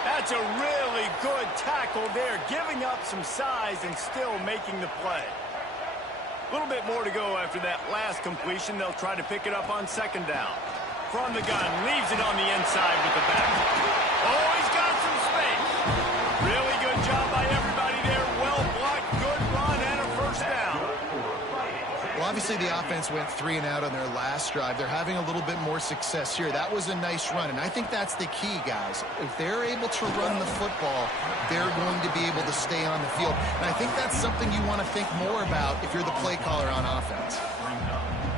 That's a really good tackle there, giving up some size and still making the play. A little bit more to go after that last completion. They'll try to pick it up on 2nd down. From the gun, leaves it on the inside with the back. Oh, he's got some space. Really good job by everybody there. Well blocked, good run, and a first down. Well, obviously the offense went 3 and out on their last drive. They're having a little bit more success here. That was a nice run, and I think that's the key, guys. If they're able to run the football, they're going to be able to stay on the field. And I think that's something you want to think more about if you're the play caller on offense.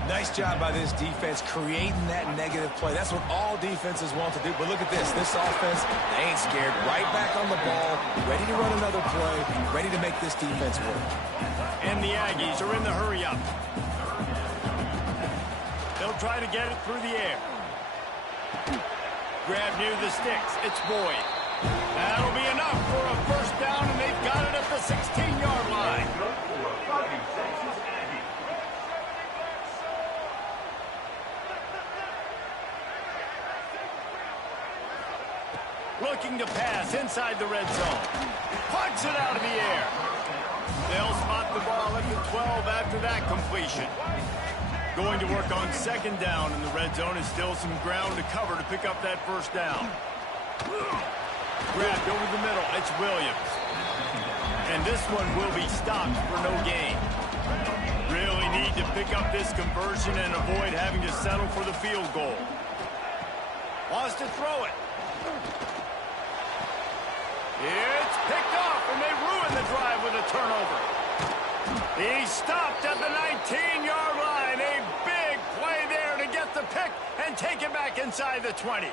Nice job by this defense creating that negative play. That's what all defenses want to do. But look at this. This offense, they ain't scared. Right back on the ball, ready to run another play, ready to make this defense work. And the Aggies are in the hurry-up. They'll try to get it through the air. Grab near the sticks. It's Boyd. That'll be enough for a first down, and they've got it at the 16-yard line. Looking to pass inside the red zone. Punts it out of the air. They'll spot the ball at the 12 after that completion. Going to work on 2nd down, and the red zone is still some ground to cover to pick up that first down. Grabbed over the middle. It's Williams. And this one will be stopped for no gain. Really need to pick up this conversion and avoid having to settle for the field goal. Wants to throw it. It's picked off, and they ruin the drive with a turnover. He's stopped at the 19-yard line. A big play there to get the pick and take it back inside the 20.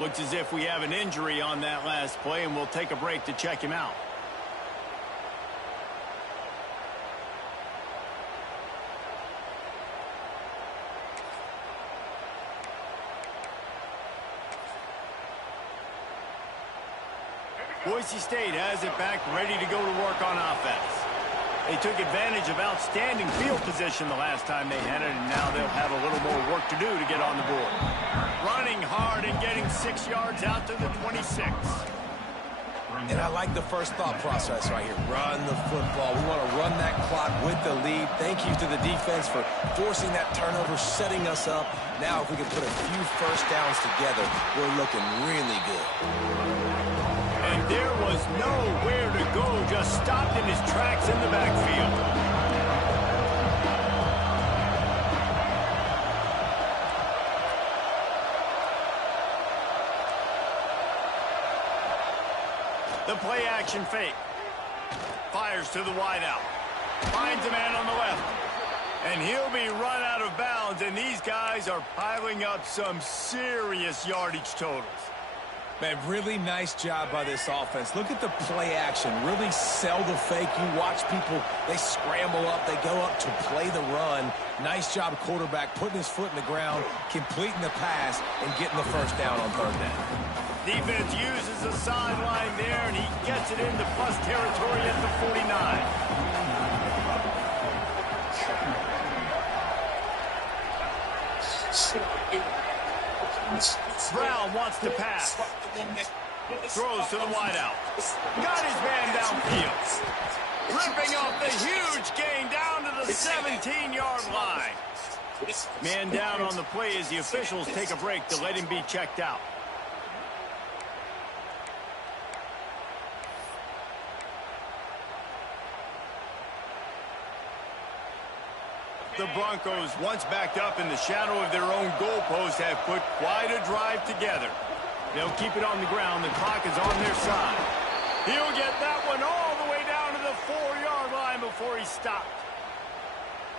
Looks as if we have an injury on that last play, and we'll take a break to check him out. Boise State has it back, ready to go to work on offense. They took advantage of outstanding field position the last time they had it, and now they'll have a little more work to do to get on the board. Running hard and getting 6 yards out to the 26. And I like the first thought process right here. Run the football. We want to run that clock with the lead. Thank you to the defense for forcing that turnover, setting us up. Now if we can put a few first downs together, we're looking really good. And there was nowhere to go, just stopped in his tracks in the backfield. The play action fake. Fires to the wideout. Finds a man on the left. And he'll be run out of bounds, and these guys are piling up some serious yardage totals. Man, really nice job by this offense. Look at the play action. Really sell the fake. You watch people, they scramble up, they go up to play the run. Nice job, quarterback, putting his foot in the ground, completing the pass, and getting the first down on third down. Defense uses the sideline there, and he gets it into plus territory at the 49. Brown wants to pass. Throws to the wideout. Got his man downfield. Ripping off the huge gain down to the 17-yard line. Man down on the play as the officials take a break to let him be checked out. The Broncos, once backed up in the shadow of their own goalpost, have put quite a drive together. They'll keep it on the ground. The clock is on their side. He'll get that one all the way down to the 4-yard line before he stopped.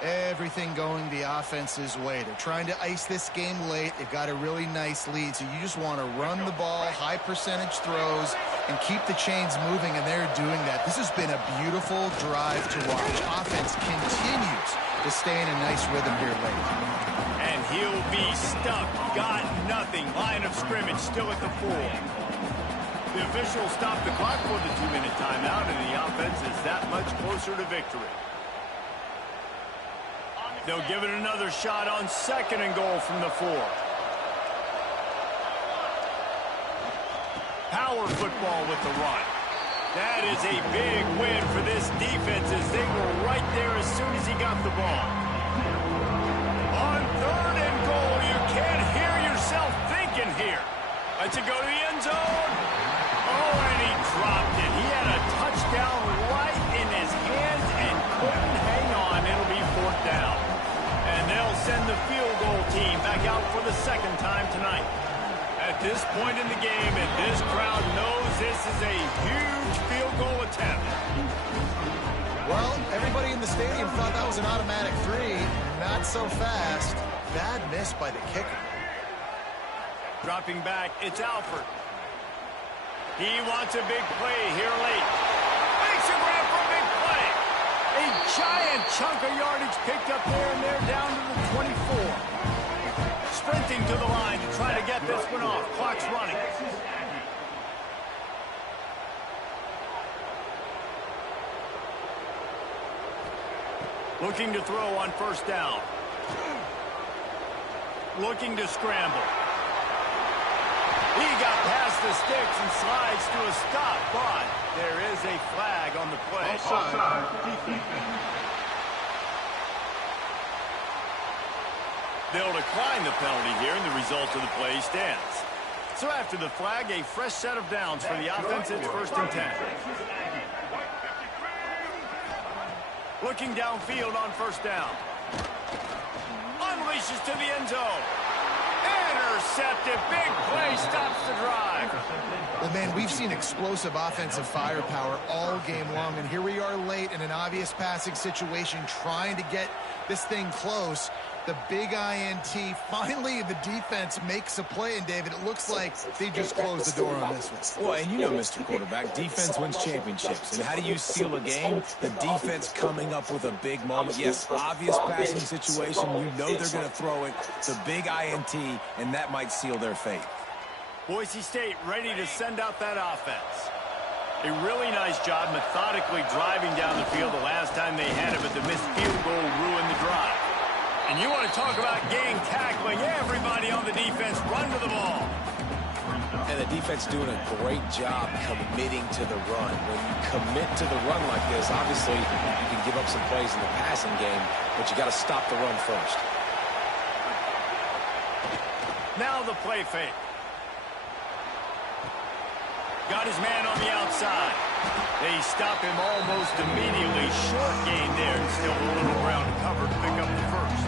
Everything going the offense's way. They're trying to ice this game late. They've got a really nice lead, so you just want to run the ball, high percentage throws, and keep the chains moving, and they're doing that. This has been a beautiful drive to watch. Offense continues to stay in a nice rhythm here late. And he'll be stuck. Got nothing. Line of scrimmage still at the 4. The officials stopped the clock for the 2-minute timeout, and the offense is that much closer to victory. They'll give it another shot on 2nd and goal from the 4. Power football with the run. That is a big win for this defense as they were right there as soon as he got the ball. On 3rd and goal, you can't hear yourself thinking here. Let's it go to the end zone. Oh, and he dropped it. He had a touchdown right in his hands and couldn't hang on. It'll be 4th down. And they'll send the field goal team back out for the 2nd time tonight. At this point in the game, and this crowd knows this is a huge field goal attempt. Well, everybody in the stadium thought that was an automatic 3. Not so fast. Bad miss by the kicker. Dropping back, it's Alford. He wants a big play here late. Makes a grab for a big play. A giant chunk of yardage picked up there, and they're down to the 24. Sprinting to the line to try to get this one off. Clock's running. Looking to throw on 1st down. Looking to scramble. He got past the sticks and slides to a stop, but there is a flag on the play. They'll decline the penalty here, and the result of the play stands. So after the flag, a fresh set of downs for the offense. It's 1st and 10. Looking downfield on 1st down. Unleashes to the end zone. Intercepted. Big play stops the drive. Well, man, we've seen explosive offensive firepower all game long, and here we are late in an obvious passing situation trying to get this thing close. The big INT. Finally, the defense makes a play, and David, it looks like they just closed the door on this one. Well, and you know, Mr. Quarterback, defense wins championships. And how do you seal a game? The defense coming up with a big moment. Yes, obvious passing situation. You know they're going to throw it. The big INT, and that might seal their fate. Boise State ready to send out that offense. A really nice job methodically driving down the field the last time they had it, but the missed field goal ruined the drive. And you want to talk about gang tackling. Everybody on the defense run to the ball. And the defense doing a great job committing to the run. When you commit to the run like this, obviously you can give up some plays in the passing game, but you got to stop the run first. Now the play fake. Got his man on the outside. They stop him almost immediately. Short gain there, and still a little ground to cover to pick up the 1st.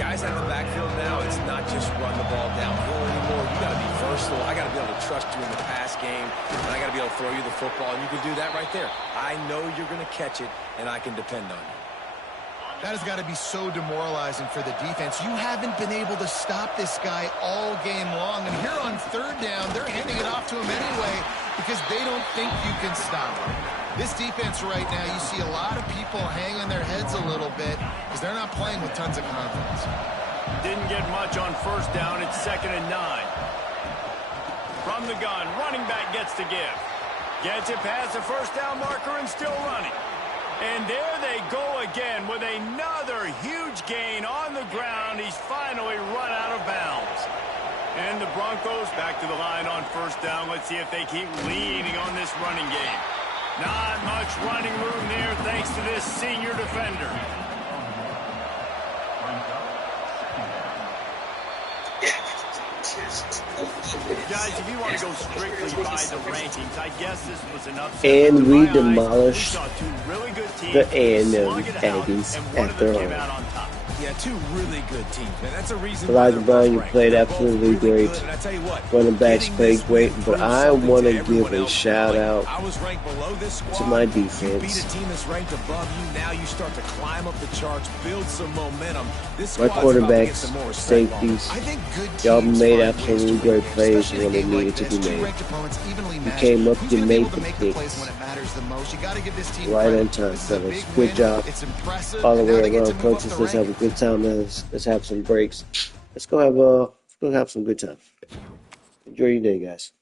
Guys at the backfield now, it's not just run the ball downhill anymore. You got to be versatile. I got to be able to trust you in the pass game, and I got to be able to throw you the football, and you can do that right there. I know you're going to catch it, and I can depend on you. That has got to be so demoralizing for the defense. You haven't been able to stop this guy all game long. And here on third down, they're handing it off to him anyway because they don't think you can stop him. This defense right now, you see a lot of people hanging their heads a little bit because they're not playing with tons of confidence. Didn't get much on first down. It's 2nd and 9. From the gun, running back gets to give. Gets it past the first down marker and still running. And there they go again with another huge gain on the ground. He's finally run out of bounds. And the Broncos back to the line on first down. Let's see if they keep leaning on this running game. Not much running room there thanks to this senior defender. Guys, if you want to go strictly by the rankings, I guess this was an upset. And we eyes. demolished Really good teams. the A&M Aggies at their home. Yeah, two really good teams, man. That's a reason. Elijah Brown, you played absolutely great. Running backs played great, but I want to give a shout out to my defense. My quarterbacks, safeties, y'all made absolutely great plays when they needed to be made. You came up, you made the picks. Right on time, fellas. Good job. All the way around, coaches. Let's have a good time. Let's have some breaks. Let's go have some good time. Enjoy your day, guys.